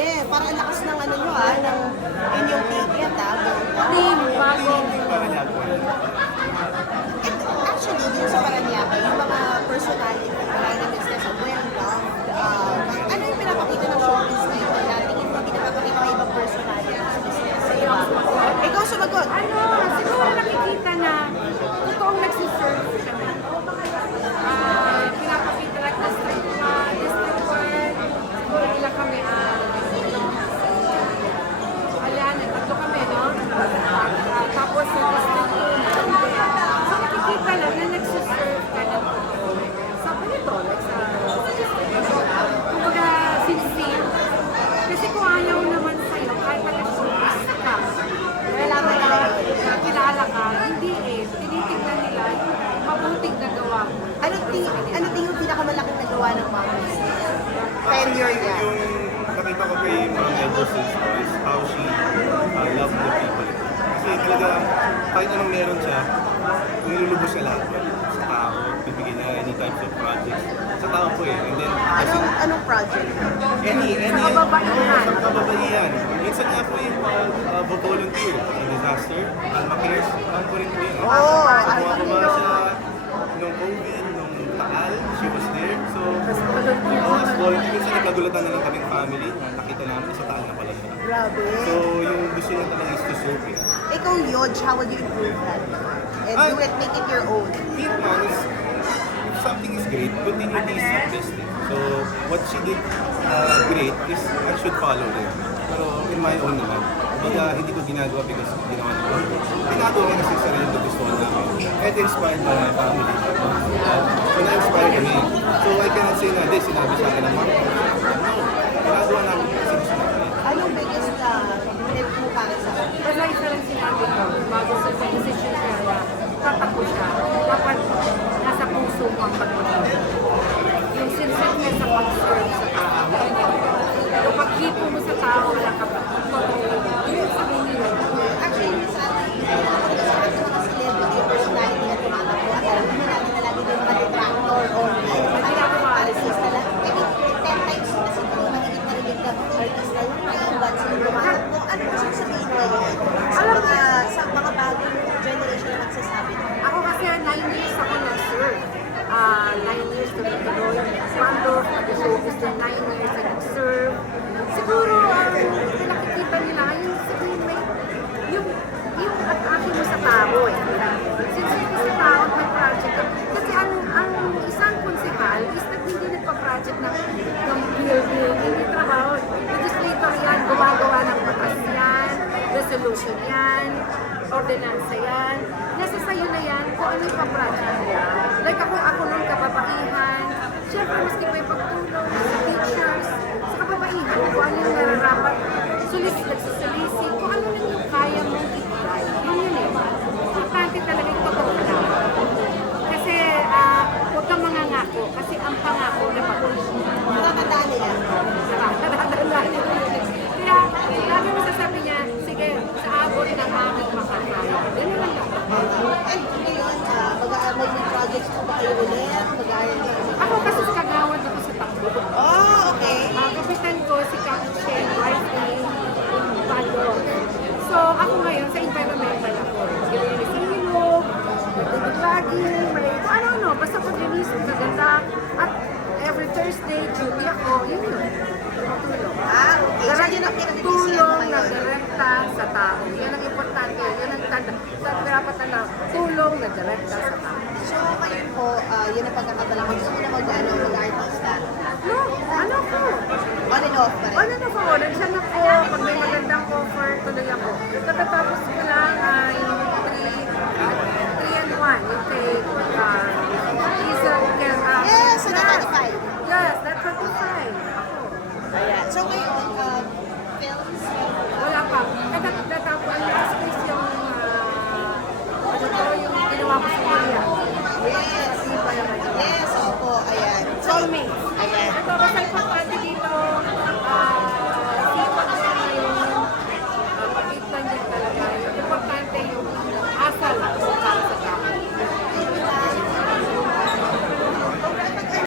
Grabe, parang ang lakas ng ano nyo ng inyong ticket Team, bago. Actually, dito sa Paranaque, yung mga personality na business of welcome, ano yung pinapakita ng showbiz ngayon na tingin mo hindi napapakita ng ibang personality sa business? Ikaw sumagot. Siguro nakikita na totoong nagsiserve kami. Pinapakita like district 1, district 1, siguro ilang kami, tatlo kami, no? Tapos sa district 2, so nakikita lang na nagsiserve ka ng sa ganito, like sa district 2. Kumbaga, sincere. Kasi kung ayaw naman sa'yo, kahit pa nag-showbiz ka, kilala ka, hindi tinitignan nila yung mabuting nagawa mo. Ano yung pinakamalaking nagawa ng mga business? Failure niya. Yung nakita ko kay Ma'am Edo is how she loved the people. Kasi talaga, kahit anong meron siya, nilulubos siya lahat sa tao, bibigyan niya any types of projects. Sa tao po eh. And then, Anong project? any Sa kababaihan. Sa kababaihan. Minsan nga po yung volunteer sa disaster, Alma Cares, ano po rin po yun. Bumababa siya nung COVID, nung Taal, she was there. So, as volunteer, minsan nagkagulatan na lang kaming family na nakita namin sa Taal na pala siya. Grabe. So, yung gusto niya talaga is to serve it. Ikaw, Yodge, how would you improve that? And do it, make it your own. Keep on is, if something is great, continue this at best. So, what she did great is I should follow it. Pero in my own naman, baga hindi ko ginagawa because ginawa ko. Ginagawa ko kasi sarili ko gusto ko namin. And inspired by my family. So, na-inspire kami. So, I cannot say na, this, sinabi sa akin ng mama. No, ginagawa namin kasi gusto namin. Anong biggest tip mo para sa akin? Basta isa lang sinabi ko, bago sa decision siya na tatakbo siya, dapat nasa puso mo ang pagmamahal. Yung sincerity sa pag-serve sa tao. Yung pag-hipo mo sa tao, wala ka pa. Yun sa nila. Actually, sa atin, mga celebrity personality na tumatakbo, at alam mo natin na lagi yung mga detractor or artist na lang. I mean, 10 times na siguro makikita na rin ng artist na yung naiiwan sila tumatakbo. Ano mo sasabihin ngayon sa mga bagong generation na nagsasabi? Ako kasi 9 years ako na-serve. 9 years tuloy-tuloy. Quando nag-showbiz na 9 years na nag-serve. Siguro, nakikita nila yung sabihin may yung atake mo sa tao eh. Sincere sa tao at may project ka. Kasi ang isang konsehal is hindi nagpa-project ng building, hindi trabaho. Legislator yan, gumagawa ng batas yan, resolution yan, ordinansa yan. Nasa sayo na yan kung ano yung pa-project mo. Like ako nung kababaihan, syempre maski pa yung pagtulong sa teachers, sa kababaihan, kung ano yung nararapat, nagsusulisi, kung ano lang yung kaya mong ibigay. Yun eh. Importante talaga yung totoo na. Kasi huwag kang mangangako, kasi ang pangako na pag-ulis. Natatandaan nila. Natatandaan nila. Kaya, lagi mo sasabi niya, sige, sa abot ng aming makakaya. Ganun lang lang. And ngayon, may projects po ba kayo ulit? Ako kasi kagawad ako sa takbo. Oh, okay. Kapitan ko si Captain Shen, wife ni Pado. So, ako ngayon sa environmental ako. Gawin sa ilog, magdudugagin, may kung ano-ano. Basta pag-release ang maganda. At every Thursday, duty ako. Yun yun. Tulong. Okay. So, yun ang Tulong na direkta sa tao. Yan ang importante. Yan ang tanda. Dapat na tulong na direkta sa tao. So, kayo po, yun ang pagkakabala. Gusto mo na mag-artista? No, ano ko? On and off pa rin? Ano na po, nandiyan ako, pag may magandang offer, tuloy ako. Katatapos ko lang yung 3 and 1, yung